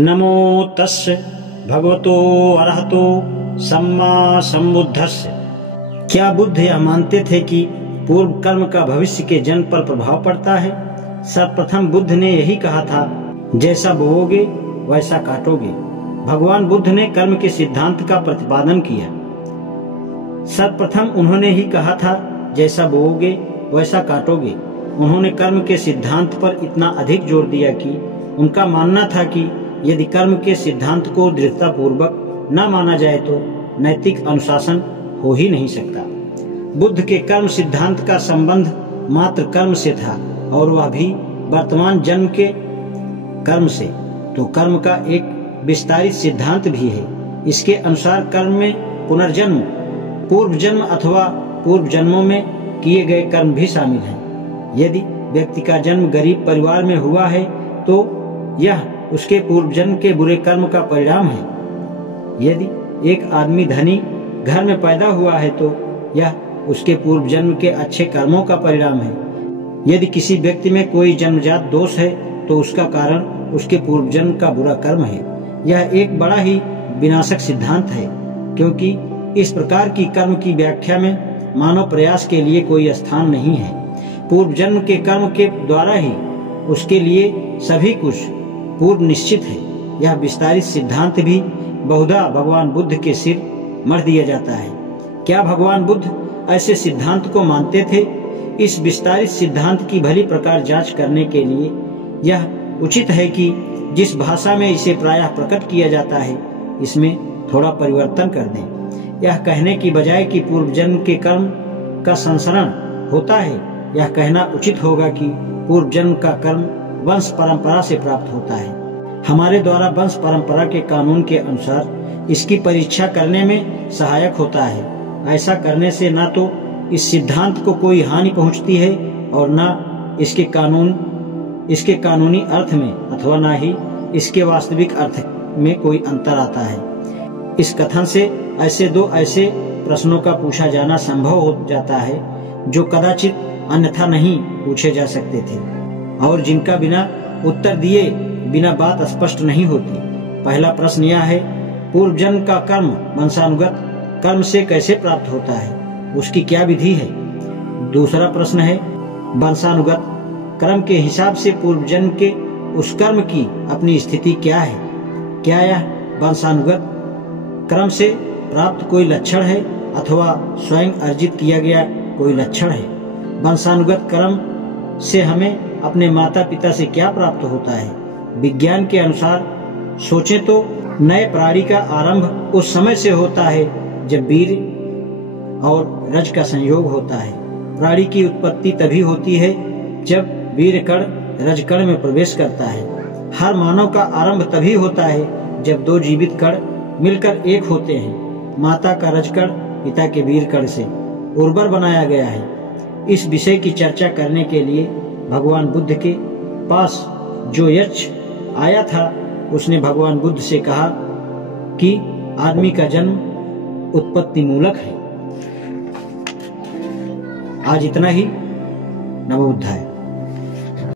नमो तस्य भगवतो अरहतो सम्मा सम्बुद्धस्य। क्या बुद्ध यह मानते थे कि पूर्व कर्म का भविष्य के जन्म पर प्रभाव पड़ता है? सर्वप्रथम बुद्ध ने यही कहा था, जैसा बोओगे वैसा काटोगे। भगवान बुद्ध ने कर्म के सिद्धांत का प्रतिपादन किया। सर्वप्रथम उन्होंने ही कहा था, जैसा बोओगे वैसा काटोगे। उन्होंने कर्म के सिद्धांत पर इतना अधिक जोर दिया कि उनका मानना था कि यदि कर्म के सिद्धांत को दृढ़ता पूर्वक न माना जाए तो नैतिक अनुशासन हो ही नहीं सकता। बुद्ध के कर्म सिद्धांत का संबंध मात्र कर्म से था, और वह भी वर्तमान जन्म के कर्म से। तो कर्म का एक विस्तारित सिद्धांत भी है। इसके अनुसार कर्म में पुनर्जन्म, पूर्व जन्म अथवा पूर्व जन्मों में किए गए कर्म भी शामिल हैं। यदि व्यक्ति का जन्म गरीब परिवार में हुआ है तो यह उसके पूर्व जन्म के बुरे कर्म का परिणाम है। यदि एक आदमी धनी घर में पैदा हुआ है तो यह उसके पूर्व जन्म के अच्छे कर्मों का परिणाम है। यदि किसी व्यक्ति में कोई जन्मजात दोष है तो उसका कारण उसके पूर्व जन्म का बुरा कर्म है। यह एक बड़ा ही विनाशक सिद्धांत है, क्योंकि इस प्रकार की कर्म की व्याख्या में मानव प्रयास के लिए कोई स्थान नहीं है। पूर्व जन्म के कर्म के द्वारा ही उसके लिए सभी कुछ पूर्व निश्चित है। यह विस्तारित सिद्धांत भी बहुधा भगवान बुद्ध के सिर मढ़ दिया जाता है। क्या भगवान बुद्ध ऐसे सिद्धांत को मानते थे? इस विस्तारित सिद्धांत की भली प्रकार जांच करने के लिए यह उचित है कि जिस भाषा में इसे प्रायः प्रकट किया जाता है, इसमें थोड़ा परिवर्तन कर दें। यह कहने की बजाय कि पूर्व जन्म के कर्म का संसरण होता है, यह कहना उचित होगा कि पूर्व जन्म का कर्म वंश परंपरा से प्राप्त होता है। हमारे द्वारा वंश परंपरा के कानून के अनुसार इसकी परीक्षा करने में सहायक होता है। ऐसा करने से न तो इस सिद्धांत को कोई हानि पहुंचती है और न इसके कानूनी अर्थ में अथवा न ही इसके वास्तविक अर्थ में कोई अंतर आता है। इस कथन से ऐसे प्रश्नों का पूछा जाना संभव हो जाता है जो कदाचित अन्यथा नहीं पूछे जा सकते थे, और जिनका बिना उत्तर दिए बिना बात स्पष्ट नहीं होती। पहला प्रश्न यह है, पूर्व जन्म का कर्म वंशानुगत कर्म से कैसे प्राप्त होता है? उसकी क्या विधि है? दूसरा प्रश्न है, वंशानुगत कर्म के हिसाब से पूर्व जन्म के उस कर्म की अपनी स्थिति क्या है? क्या यह वंशानुगत कर्म से प्राप्त कोई लक्षण है अथवा स्वयं अर्जित किया गया कोई लक्षण है? वंशानुगत कर्म से हमें अपने माता पिता से क्या प्राप्त होता है? विज्ञान के अनुसार सोचें तो नए प्राणी का आरंभ उस समय से होता है जब वीर और रज का संयोग होता है। प्राणी की उत्पत्ति तभी होती है जब वीर कण रज कण में प्रवेश करता है। हर मानव का आरंभ तभी होता है जब दो जीवित कण मिलकर एक होते हैं। माता का रज कण पिता के वीर कण से उर्वर बनाया गया है। इस विषय की चर्चा करने के लिए भगवान बुद्ध के पास जो यक्ष आया था, उसने भगवान बुद्ध से कहा कि आदमी का जन्म उत्पत्ति मूलक है। आज इतना ही। नमो बुद्धाय।